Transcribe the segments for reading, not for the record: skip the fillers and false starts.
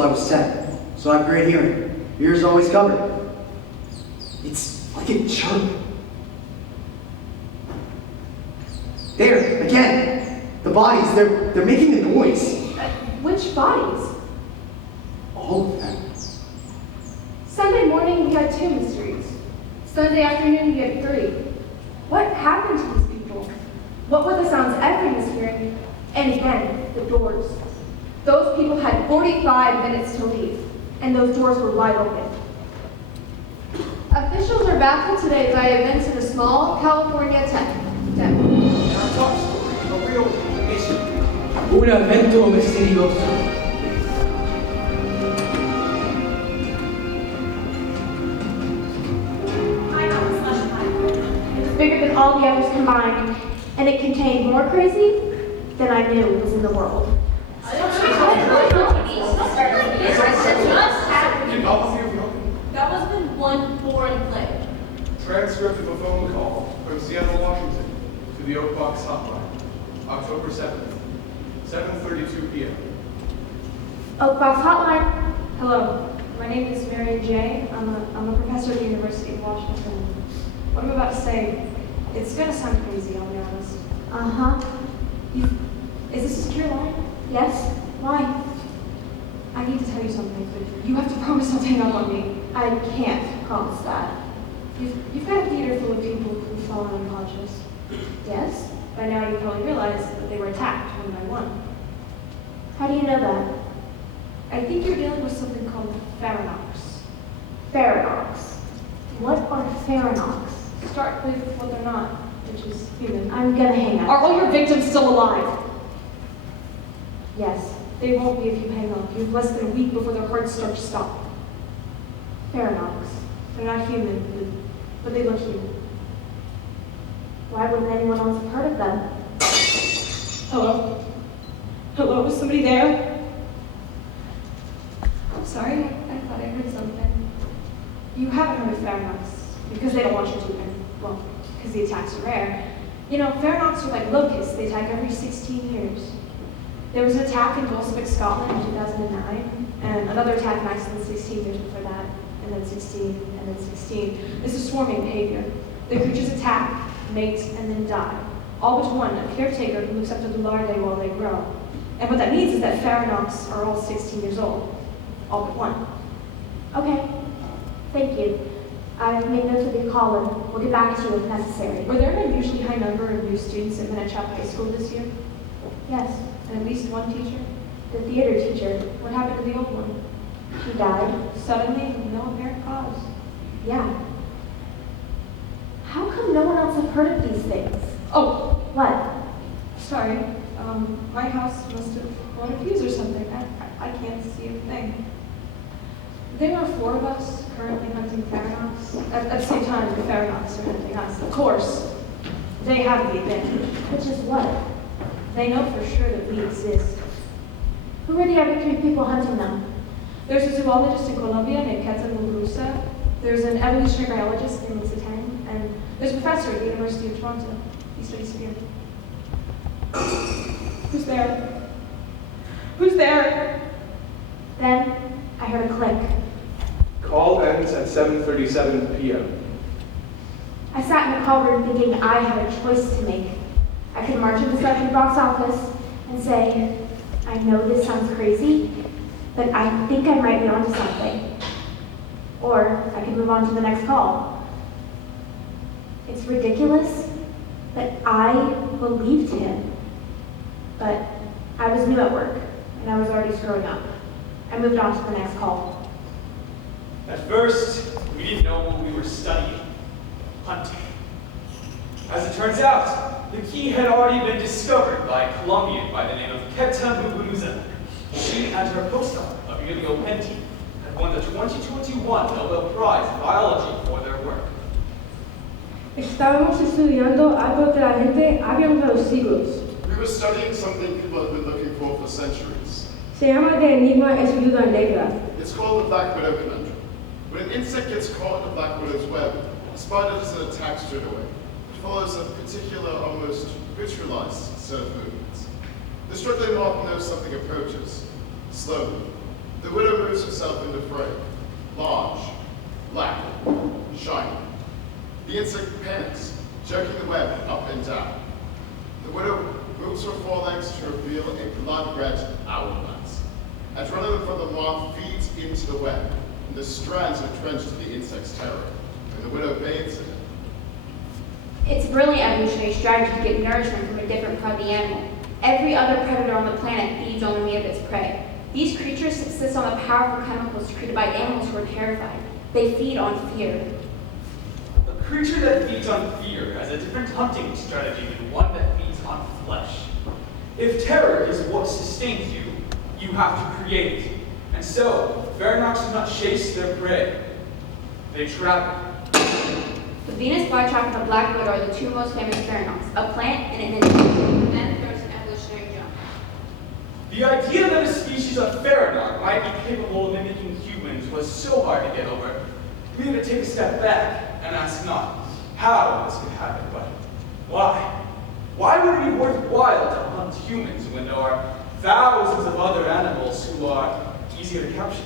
until I was 10, so I have great hearing. Ears always covered. It's like a chirp. There, again! The bodies, they're making a noise. Which bodies? All of them. Sunday morning, we had 2 mysteries. Sunday afternoon, we had 3. What happened to these people? What were the sounds Ephraim was hearing? And again, the doors. Those people had 45 minutes to leave, and those doors were wide open. Officials are baffled today by events in a small California tech. Our top story, a real mystery. Un evento misterioso. It was bigger than all the others combined, and it contained more crazy than I knew was in the world. That must have been one foreign play. Transcript of a phone call from Seattle, Washington to the Oak Box Hotline, October 7th, 7:32 p.m. Oak Box Hotline. Hello, my name is Mary J. I'm a professor at the University of Washington. What I'm about to say, it's gonna sound crazy, I'll be honest. Uh-huh. Is this a secure line? Yes? Why? I need to tell you something, but you have to promise not to hang up on me. I can't promise that. You've got a theater full of people who've fallen unconscious. Yes? By now you probably realize that they were attacked one by one. How do you know that? I think you're dealing with something called Faranox. Faranox. What are Faranox? Start with what they're not, which is human. I'm gonna hang up. Are all your victims still alive? Yes. They won't be if you hang up. You have less than a week before their hearts start to stop. Faranox. They're not human, but they look human. Why wouldn't anyone else have heard of them? Hello? Hello, is somebody there? Sorry, I thought I heard something. You haven't heard of Faranox, because they don't want you to, and, well, because the attacks are rare. You know, Faranox are like locusts. They attack every 16 years. There was an attack in Golspik, Scotland in 2009, and another attack in Iceland 16 years before that, and then 16, and then 16. This is swarming behavior. The creatures attack, mate, and then die. All but one, a caretaker who looks after the larvae while they grow. And what that means is that Faranox are all 16 years old. All but one. Okay. Thank you. I've made notes of your call and we'll get back to you if necessary. Were there an unusually high number of new students at Manitowoc High School this year? Yes. And at least one teacher? The theater teacher. What happened to the old one? She died. Suddenly, with no apparent cause. Yeah. How come no one else have heard of these things? Oh, What? sorry. My house must have blown a fuse or something. I can't see a thing. There are 4 of us currently hunting Faranox. At the same time, the Faranox are hunting us. Of course, they have the advantage. Which is what? They know for sure that we exist. Who are the other 3 people hunting them? There's a zoologist in Colombia named Ketan Muguruza. There's an evolutionary biologist named Lisa Tang. And there's a professor at the University of Toronto. He studies fear. Who's there? Who's there? Then I heard a click. Call ends at 7:37 p.m. I sat in the call room thinking I had a choice to make. I could march into Sergeant Brock's office and say, I know this sounds crazy, but I think I might be onto something. Or I could move on to the next call. It's ridiculous, but I believed him. But I was new at work, and I was already screwing up. I moved on to the next call. At first, we didn't know what we were studying. Hunting. As it turns out, the key had already been discovered by a Colombian by the name of Ketan Muguruza. She and her postdoc, Emilio Penti, had won the 2021 Nobel Prize in Biology for their work. Estábamos estudiando algo que la gente ha hablado los siglos. We were studying something people have been looking for centuries. Se llama de enigma es viuda negra. It's called the black widow conundrum. When an insect gets caught in a black widow's web, the spider doesn't attack straight away. It follows a particular, almost ritualized set of movements. The struggling moth knows something approaches. Slowly, the widow venom from the moth feeds into the web, and the strands are drenched in the insect's terror, and the widow bathes in it. It's a brilliant evolutionary strategy to get nourishment from a different part of the animal. Every other predator on the planet feeds on the meat of its prey. These creatures subsist on the powerful chemicals created by animals who are terrified. They feed on fear. A creature that feeds on fear has a different hunting strategy than one that feeds on flesh. If terror is what sustains you, you have to create it. And so, Ferronox do not chase their prey. They trap it. The Venus flytrap and the black widow are the two most famous Ferronox, a plant and an insect. Then there's an evolutionary jump. The idea that a species of Ferronox might be capable of mimicking humans was so hard to get over, we had to take a step back and ask not how this could happen, but why? Why would it be worthwhile to hunt humans when there are thousands of other animals who are easier to capture?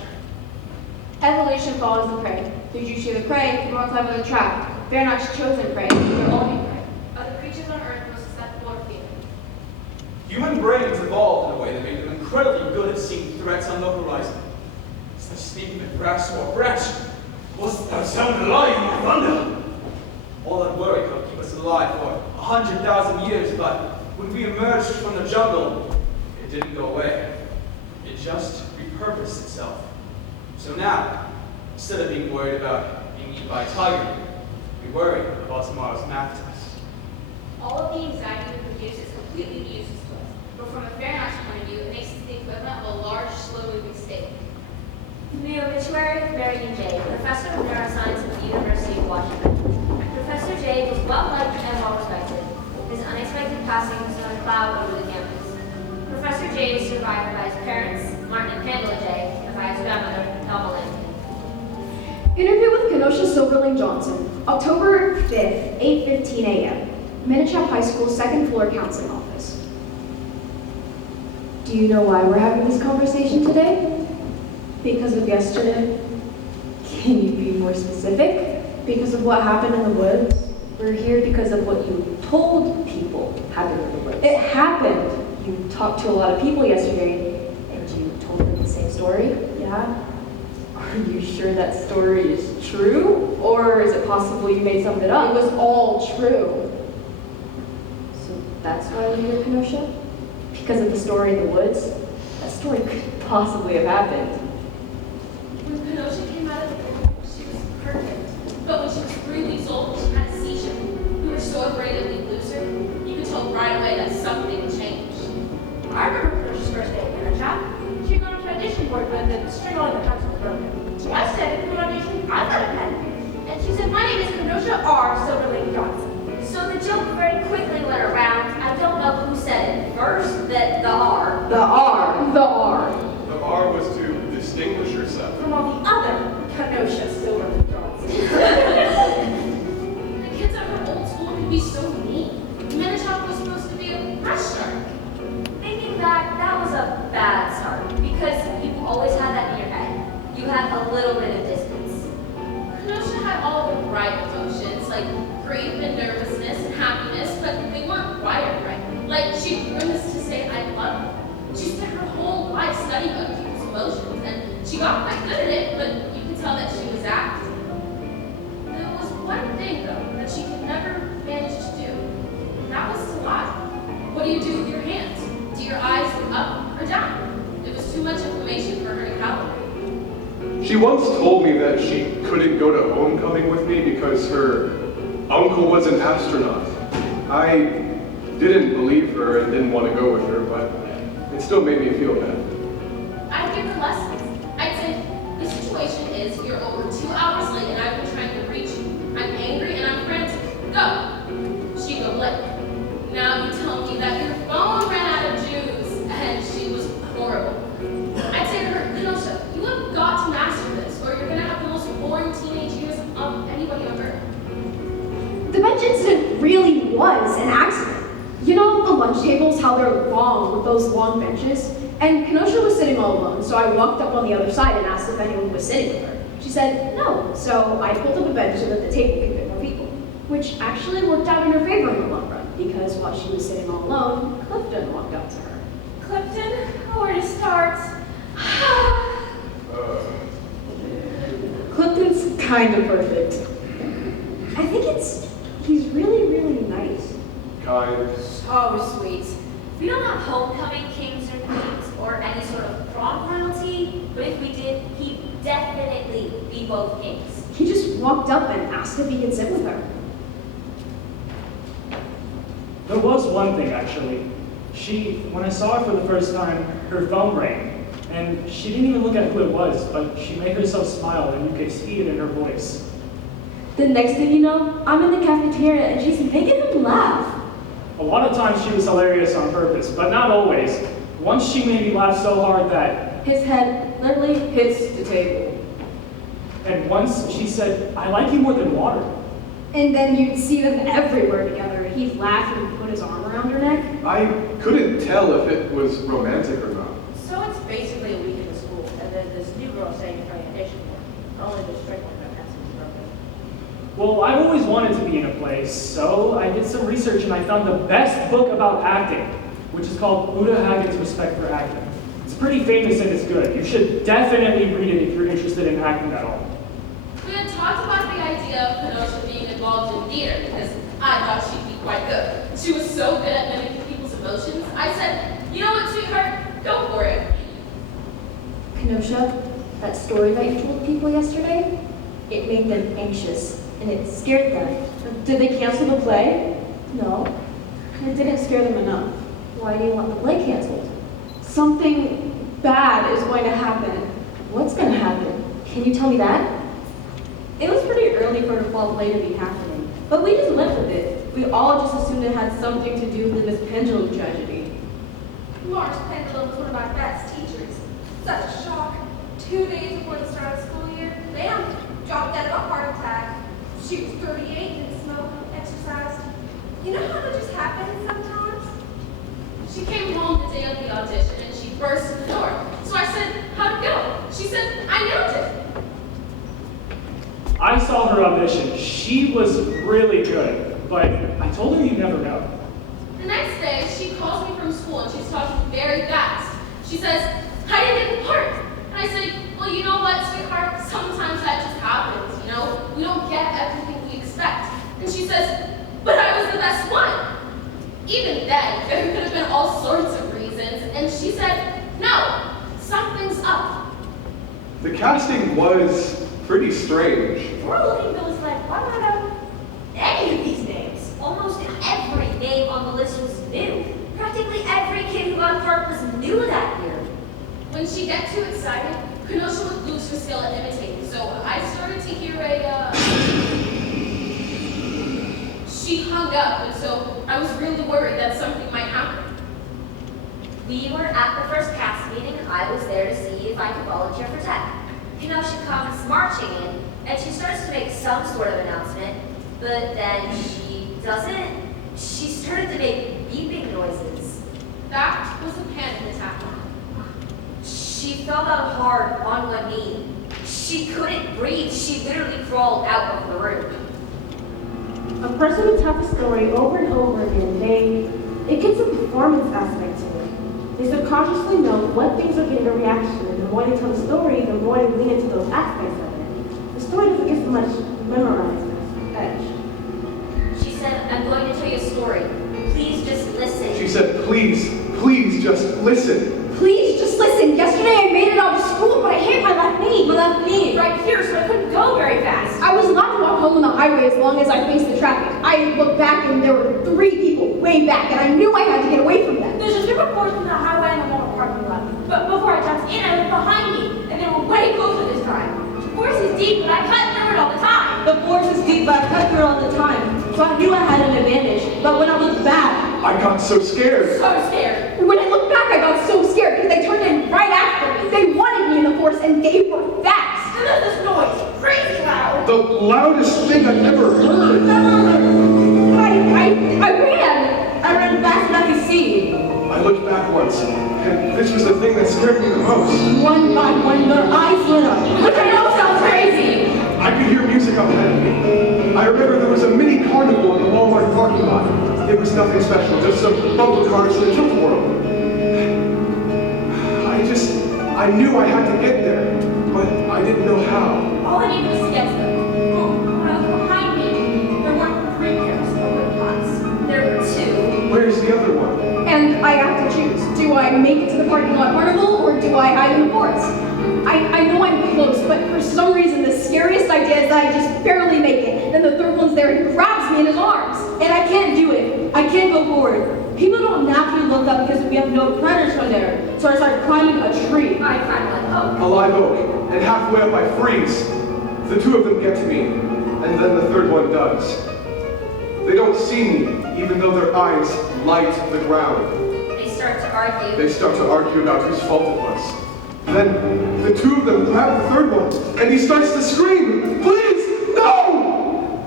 Evolution follows the prey. The juicy of the prey, the more clever the trap. Ferronox's chosen prey, their only prey. Other creatures on Earth were susceptible to fear. Human brains evolved in a way that made them incredibly good at seeing threats on the horizon. Such sneaking at grass or branch. What's that sound lying in thunder? All that worry could keep us alive for 100,000 years, but when we emerged from the jungle, it didn't go away. It just repurposed itself. So now, instead of being worried about being eaten by a tiger, we worry about tomorrow's math test. All of the anxiety we produce is completely useless to us. But from a Ferronox point of view, it makes us the equivalent of a large, slow-moving steak. The obituary of Marion J., professor of neuroscience at the University of Washington. Professor J was well-liked and well-respected. His unexpected passing was not a cloud over the campus. Professor J is survived by his parents, Martin and Pamela J., and by his grandmother, Elma Lane. Interview with Kenosha Silverling Johnson, October 5th, 8:15 a.m. Minichap High School, second floor counseling office. Do you know why we're having this conversation today? Because of yesterday? Can you be more specific? Because of what happened in the woods? We're here because of what you told people happened in the woods. It happened! You talked to a lot of people yesterday, and you told them the same story? Yeah? Are you sure that story is true? Or is it possible you made some of it up? It was all true. So that's why we're here, Kenosha? Because of the story in the woods? That story couldn't possibly have happened. When Kenosha came out of the womb, she was perfect. But when she was 3 weeks old, she had a seizure. We were so afraid that we'd lose her. You could tell right away that something had changed. I remember Kenosha's first day at Minichap. She'd gone to an audition board, but the string on the pencil was broken. So I said, if you audition, I've got a pen. And she said, my name is Kenosha R. Silverling Johnson. So the joke very quickly went around. I don't know who said it first, that the R. The R. The R. The R was to distinguish herself. From all the other Kenosha Silverling Johnson. The kids at her old school could be so mean. Minichap was supposed to be a fresh start. Thinking back, that was a bad start, because you always had that in your head. You had a little bit of distance. Kenosha had all the right emotions, like grief and nervousness and happiness, but they weren't wired right. Like, she grimaced to say, I love you. She spent her whole life studying other people's emotions, and she got quite good at it, but you could tell that she was acting. There was one thing, though, that she could never manage to do, and that was to lie. What do you do with your hands? Do your eyes look up or down? It was too much information for her to calibrate. She once told me that she couldn't go to homecoming with me because her uncle was an astronaut. I didn't believe her and didn't want to go with her, but it still made me feel bad. I'd give her lessons. I'd say, the situation is you're over 2 hours late and I've been trying to reach you. I'm angry and I'm frantic. Go. She'd go blank. Now you tell me that your phone ran out of juice, and she was horrible. I'd say to her, Kenosha, you have got to master this, or you're gonna have the most boring teenage years of anybody on earth. The bench incident really was an accident. You know the lunch tables, how they're long with those long benches? And Kenosha was sitting all alone, so I walked up on the other side and asked if anyone was sitting with her. She said no, so I pulled up a bench so that the table could fit more people, which actually worked out in her favor in the long run, because while she was sitting all alone, Clifton walked up to her. Clifton, where to start? Clifton's kind of perfect. I think he's really, really nice. Kind. So sweet. We don't have homecoming kings or queens or any sort of prom royalty, but if we did, he'd definitely be both kings. He just walked up and asked if he could sit with her. There was one thing, actually. When I saw her for the first time, her phone rang, and she didn't even look at who it was, but she made herself smile, and you could see it in her voice. The next thing you know, I'm in the cafeteria and she's making him laugh. A lot of times she was hilarious on purpose, but not always. Once she made me laugh so hard that His head literally hits the table. And once she said, "I like you more than water." And then you'd see them everywhere together. He'd laugh and put his arm around her neck. I couldn't tell if it was romantic or not. So it's basically a week in the school, and then this new girl saying it's an audition for only the strict one that has his broken. Well, I've always wanted to be in a play, so I did some research and I found the best book about acting, which is called Uta Hagen's Respect for Acting. It's pretty famous and it's good. You should definitely read it if you're interested in acting at all. We had talked about the idea of Kenosha being involved in theater because I thought she'd be quite good. She was so good at mimicking people's emotions. I said, you know what, sweetheart, go for it. Kenosha, that story that you told people yesterday, it made them anxious and it scared them. Did they cancel the play? No. It didn't scare them enough. Why do you want the play canceled? Something bad is going to happen. What's going to happen? Can you tell me that? It was pretty early for the fall play to be happening, but we just went with it. We all just assumed it had something to do with Miss Pendulum tragedy. Lawrence Pendleton was one of my best teachers. Such a shock. 2 days before the start of the school year, bam, dropped dead of a heart attack. She was 38, didn't smoke, exercised. You know how that just happens sometimes? She came home the day of the audition and she burst in the door. So I said, how'd it go? She said, I nailed it. I saw her audition. She was really good, but I told her you never know. The next day, she calls me from school and she's talking very fast. She says, I didn't get the part. And I say, well, you know what, sweetheart? Sometimes that just happens, you know? We don't get everything we expect. And she says, but I was the best one. Even then, there could have been all sorts of reasons. And she said, no, something's up. The casting was pretty strange. We're looking at Billy's like, why not have any of these names? Almost every name on the list was new. Practically every kid who got a part was new that year. When she gets too excited, Kenosha would lose her skill at imitating. So I started to hear She hung up, and so I was really worried that something might happen. We were at the first cast meeting, and I was there to see if I could volunteer for tech. Kenosha comes marching in, and she starts to make some sort of announcement, but then she doesn't. She started to make beeping noises. That was a panic attack. She fell down hard on one knee. She couldn't breathe. She literally crawled out of the room. A person would tell a story over and over again. It gets a performance aspect to it. They subconsciously know what things are getting a reaction, and the more they tell the story, the more they lean into those aspects of it. The story doesn't get so much memorized edge. She said, I'm going to tell you a story. Please just listen. She said, please just listen. Please just listen. Yesterday I made it out of school, but I hit my left knee. Right here, so I couldn't go very fast. I was allowed to walk home on the highway as long as I faced the traffic. I looked back and there were 3 people way back, and I knew I had to get away from them. There's a strip of forest from the highway and the Walmart parking lot. But before I jumped in, I looked behind me, and they were way closer this time. The forest is deep, but I cut through it all the time. The forest is deep, but I cut through it all the time. So I knew I had an advantage. But when I looked back, I got so scared. So scared. when I looked back, I got so scared because they turned in right after me. They wanted me in the forest, and they were fast. And then this noise, crazy loud. The loudest thing I've ever heard. I ran. I ran fast enough to see. I looked back once, and this was the thing that scared me the most. One by one, their eyes lit up. Which I know sounds crazy. I could hear music up ahead of me. I remember there was a mini carnival in the Walmart parking lot. It was nothing special, just some bumper cars that took the world. I I knew I had to get there, but I didn't know how. All I needed was to get to them. Well, when I was behind me, there weren't 3 pairs of open pots. There were 2. Where's the other one? And I have to choose. Do I make it to the parking lot carnival, or do I hide in the forest? I know I'm close, but for some reason the scariest idea is that I just barely make it. Then the third one's there and grabs me in his arms. And I can't do it. I can't go forward. People don't naturally look up because we have no predators from there. So I start climbing a tree. I climbed an oak. A live oak, and halfway up I freeze. The 2 of them get to me, and then the third one does. They don't see me, even though their eyes light the ground. They start to argue. They start to argue about whose fault it was. Then the 2 of them grab the third one, and he starts to scream, "Please, no!"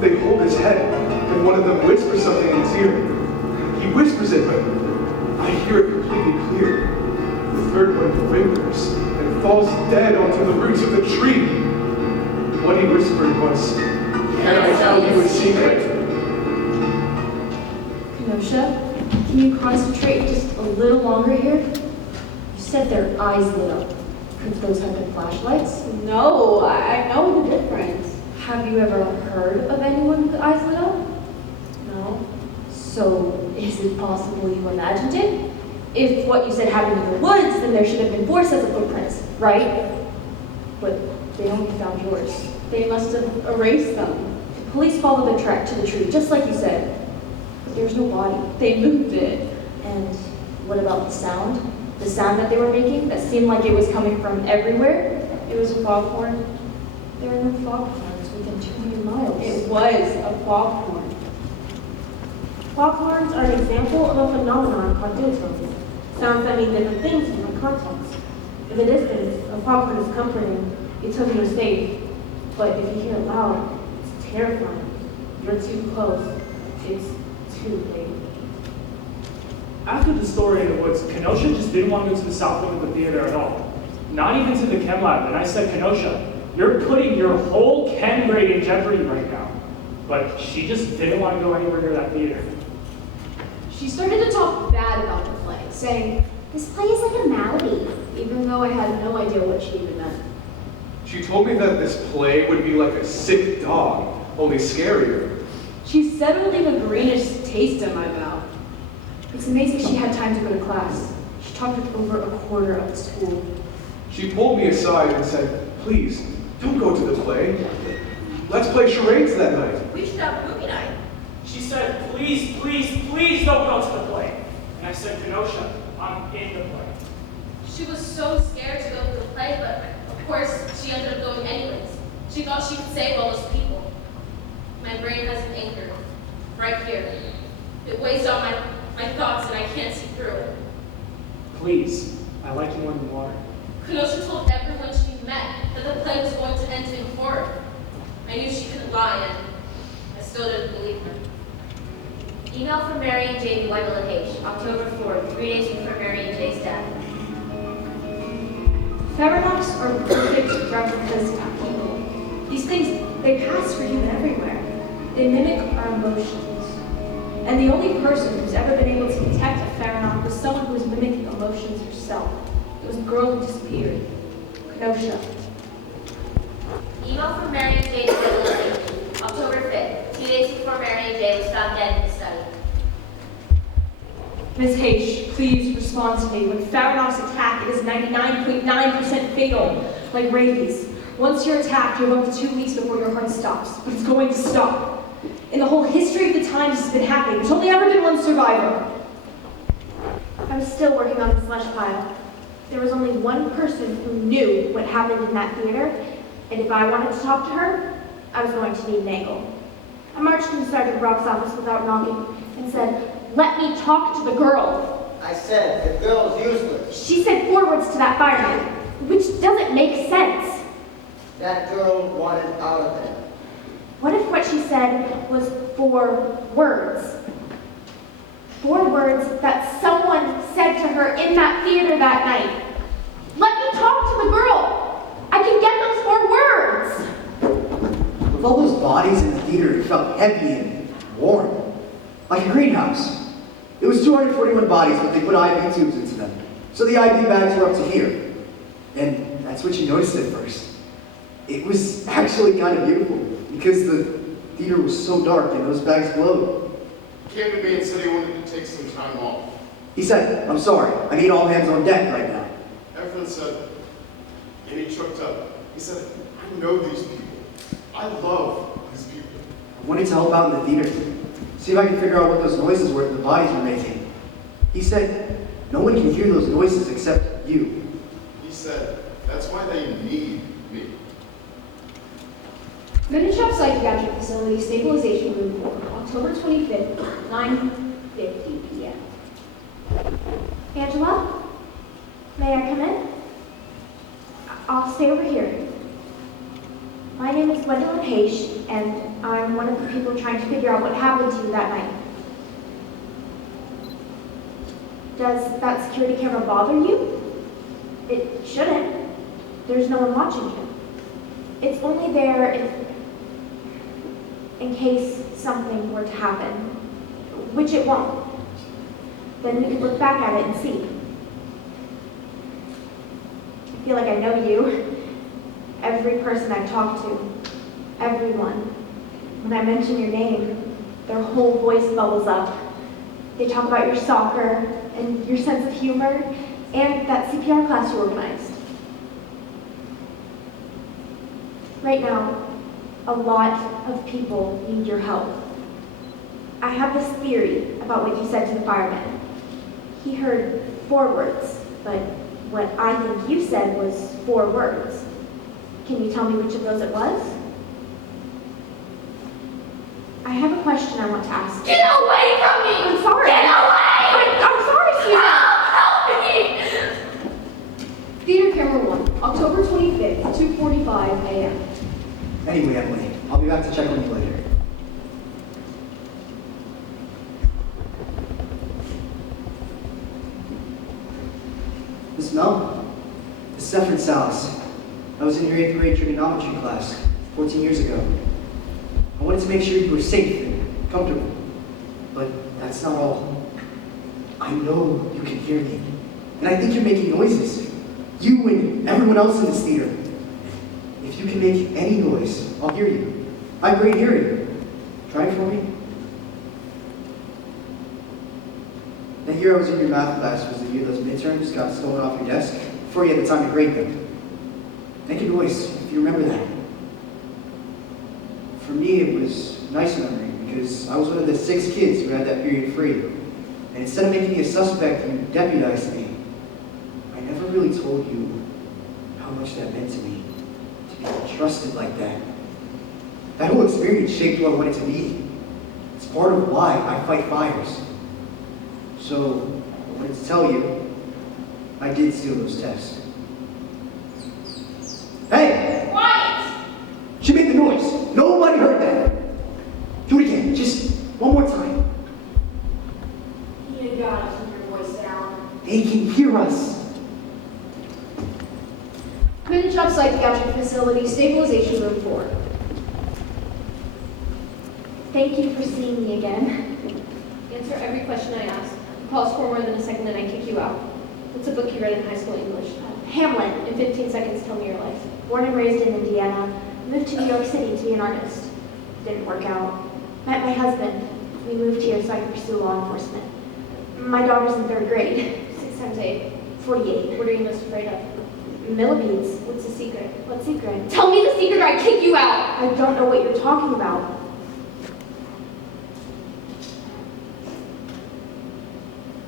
They hold his head, and one of them whispers something in his ear. He whispers it, but I hear it completely clear. The third one whimpers and falls dead onto the roots of the tree. What he whispered was, "Can I tell you a secret?" Kenosha, can you concentrate just a little longer here? You said their eyes lit up. Could those have been flashlights? No, I know the difference. Have you ever heard of anyone with eyes lit up? No. So, is it possible you imagined it? If what you said happened in the woods, then there should have been 4 sets of footprints, right? But they only found yours. They must have erased them. The police followed the track to the tree, just like you said. But there's no body. They moved it. And what about the sound? The sound that they were making that seemed like it was coming from everywhere? It was a foghorn. There are no foghorns within 200 miles. It was a foghorn. Foghorns are an example of a phenomenon called diatomy. Sounds that mean different things in different contexts. In the distance, a foghorn is comforting. It tells you you're safe. But if you hear it loud, it's terrifying. You're too close. It's too late. After the story in the woods, Kenosha just didn't want to go to the south wing of the theater at all. Not even to the chem lab. And I said, "Kenosha, you're putting your whole chem grade in jeopardy right now." But she just didn't want to go anywhere near that theater. She started to talk bad about the play, saying, This play is like a malady, even though I had no idea what she even meant. She told me that this play would be like a sick dog, only scarier. She said it would leave a greenish taste in my mouth. It's amazing she had time to go to class. She talked with over a quarter of the school. She pulled me aside and said, "Please, don't go to the play. Let's play charades that night." We should have a movie night. She said, "Please, please, please don't go to the play." And I said, "Kenosha, I'm in the play." She was so scared to go to the play, but of course she ended up going anyways. She thought she could save all those people. My brain has an anchor right here. It weighs on my thoughts and I can't see through it. Please, I like you more than water. Kenosha told everyone she met that the play was going to end in horror. I knew she couldn't lie, and I still didn't believe her. Email from Mary and J. Weigel and H. October 4th, 3 days before Mary and J's death. Feronox are perfect replicas of people. These things, they pass for human everywhere. They mimic our emotions. And the only person who's ever been able to detect a Feronox was someone who was mimicking emotions herself. It was a girl who disappeared. Kenosha. Email from Mary and J. Weigel and H. October 5th, 2 days before Mary and J was found dead in the study. Ms. H, please respond to me. When Feronox attack, it is 99.9% fatal, like rabies. Once you're attacked, you have up to 2 weeks before your heart stops, but it's going to stop. In the whole history of the times this has been happening, there's only ever been one survivor. I was still working on the slush pile. There was only one person who knew what happened in that theater, and if I wanted to talk to her, I was going to need an angle. I marched into Sergeant Brock's office without knocking and said, "Let me talk to the girl." I said, the girl's useless. She said 4 words to that fireman, which doesn't make sense. That girl wanted out of there. What if what she said was 4 words? 4 words that someone said to her in that theater that night. Let me talk to the girl. I can get those 4 words. With all those bodies in the theater, it felt heavy and warm, like a greenhouse. It was 241 bodies, but they put IV tubes into them, so the IV bags were up to here. that's what you noticed at first. It was actually kind of beautiful because the theater was so dark and those bags glowed. He came to me and said he wanted to take some time off. He said, "I'm sorry, I need all hands on deck right now." Everyone said, and he choked up. He said, I know these people. I love these people. I wanted to help out in the theater, see if I could figure out what those noises were that the bodies were making. He said, no one can hear those noises except you. He said, that's why they need me. Minichop Psychiatric Facility Stabilization Room 4, October 25th, 9:50 p.m. Angela? May I come in? I'll stay over here. My name is Gwendolyn Haish, and I'm one of the people trying to figure out what happened to you that night. Does that security camera bother you? It shouldn't. There's no one watching you. It's only there in case something were to happen, which it won't. Then we can look back at it and see. I feel like I know you. Every person I've talked to, everyone. When I mention your name, their whole voice bubbles up. They talk about your soccer and your sense of humor and that CPR class you organized. Right now, a lot of people need your help. I have this theory about what you said to the fireman. He heard 4 words, but what I think you said was 4 words. Can you tell me which of those it was? I have a question I want to ask. Get away from me! I'm sorry. Get away! I'm sorry, Susan. Help me! Theater Camera 1, October 25th, 2:45 a.m. Anyway, Emily, I'll be back to check on you later. Miss Mel, this is Zephyr Salas. I was in your 8th grade trigonometry class 14 years ago. I wanted to make sure you were safe and comfortable, but that's not all. I know you can hear me, and I think you're making noises. You and everyone else in this theater. If you can make any noise, I'll hear you. I have great hearing. Try it for me. The year I was in your math class was the year those midterms got stolen off your desk before you had the time to grade them. Make a noise if you remember that. For me, it was a nice memory because I was one of the 6 kids who had that period free. And instead of making me a suspect, you deputized me. I never really told you how much that meant to me, to be trusted like that. That whole experience shaped who I wanted to be. It's part of why I fight fires. So, I wanted to tell you, I did steal those tests. Hey! Quiet! She made the noise. Nobody heard that. Do it again, just one more time. You gotta keep your voice down. They can hear us. Minichop Psychiatric Facility Stabilization Room 4. Thank you for seeing me again. Answer every question I ask. Pause for more than a second, then I kick you out. What's a book you read in high school English? Hamlet. In 15 seconds, tell me your life. Born and raised in Indiana, moved to New York City to be an artist. Didn't work out. Met my husband. We moved here so I could pursue law enforcement. My daughter's in 3rd grade. 6 times 8. 48. What are you most afraid of? Millipedes. What's the secret? What secret? Tell me the secret or I kick you out! I don't know what you're talking about.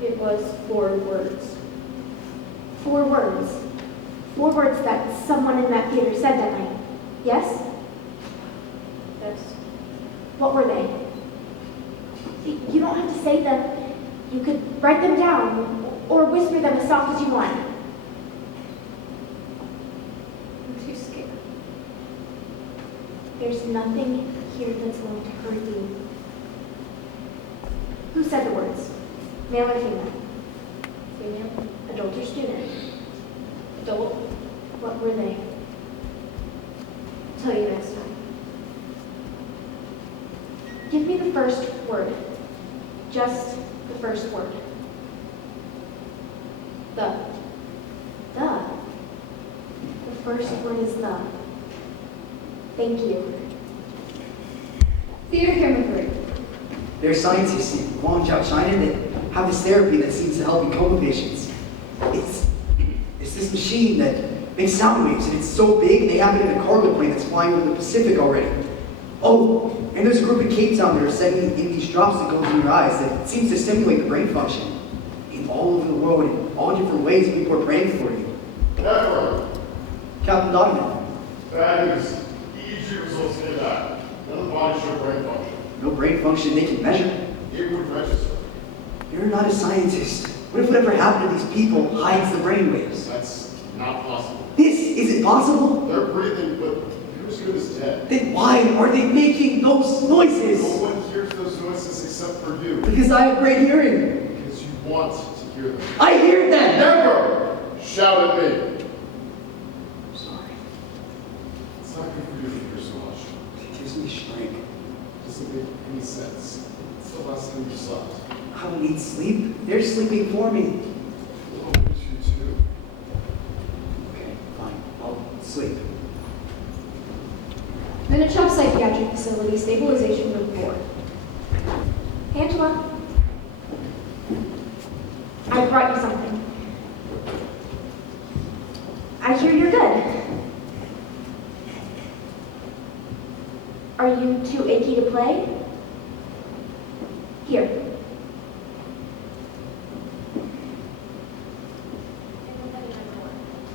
It was 4 words. 4 words. 4 words that someone in that theater said that night. Yes? Yes. What were they? You don't have to say them. You could write them down or whisper them as soft as you want. I'm too scared. There's nothing here that's going to hurt you. Who said the words? Male or female? Female? Adult or student? Adult? What were they? I'll tell you next time. Give me the first word. Just the first word. The. The. The first word is the. Thank you. Theater camera 3. There are scientists in Guangzhou, China that have this therapy that seems to help in coma patients. It's this machine that makes sound waves, and it's so big they have it in a cargo plane that's flying over the Pacific already. Oh, and there's a group in Cape Town that are sending in these drops that go into your eyes that seems to stimulate the brain function. In all over the world, in all different ways, people are praying for you. Never. Captain Donovan, Bad news. EEG results say that. None of the body show brain function. no brain function they can measure. It would register. You're not a scientist. What if whatever happened to these people hides the brain waves? That's not possible. This isn't possible. They're breathing, but you're as good as dead. Then why are they making those noises? No one hears those noises except for you. Because I have great hearing. Because you want to hear them. I hear them! Never shout at me. Sorry. It's not good for you to hear so much. It gives me strength. It doesn't make any sense. It's the last time you slept. I don't need sleep. They're sleeping for me. Oh, you too. Okay, fine. I'll sleep. Minichov Psychiatric Facility Stabilization Room 4. Angela, I brought you something. I hear you're good. Are you too achy to play? Here.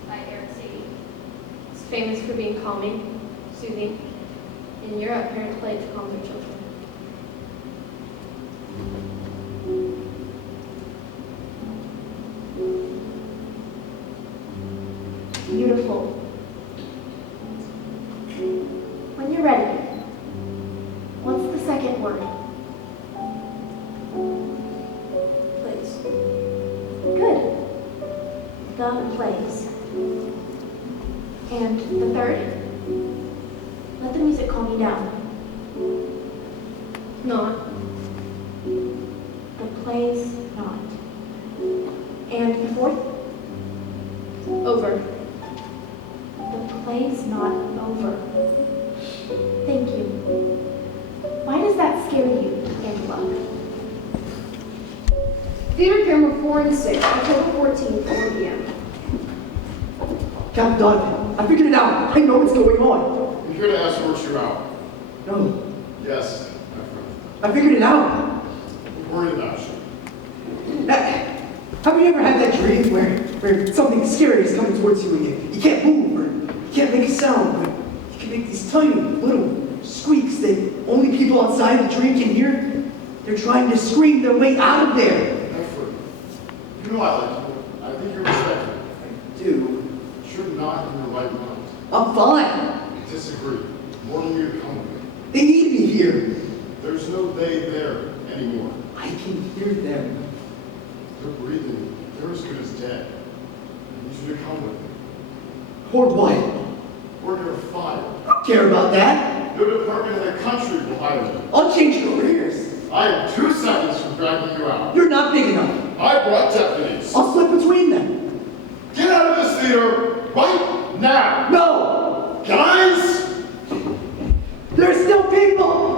By Eric Sadie. It's famous for being calming, soothing. In Europe, parents play it to calm their children. Beautiful. When you're ready, what's the second word? Please. Good. The plays. And the third? Let the music calm you down. Not. The play's not. And the fourth? Over. The play's not over. Thank you. Why does that scare you, Angela? Theater camera 4 and 6, October 14th, 4 p.m. Captain Donovan, I figured it out. I know what's going on. I'm here to escort you out. No, Yes, my friend. I figured it out. I'm worried about you. Have you ever had that dream where something scary is coming towards you and you can't move or you can't make a sound, but you can make these tiny little squeaks that only people outside the dream can hear? They're trying to scream their way out of there. Effort. You know I like you. I think you're respected. I do. You're not in your right mind. I'm fine. I disagree. More than you to come with me. They need me here. There's no they there anymore. I can hear them. They're breathing. They're as good as dead. I need you to come with me. Or what? Or you're fired. I don't care about that. No department in the country will hire you. I'll change careers. I am 2 seconds from dragging you out. You're not big enough. I brought deputies. I'll slip between them. Get out of this theater right now.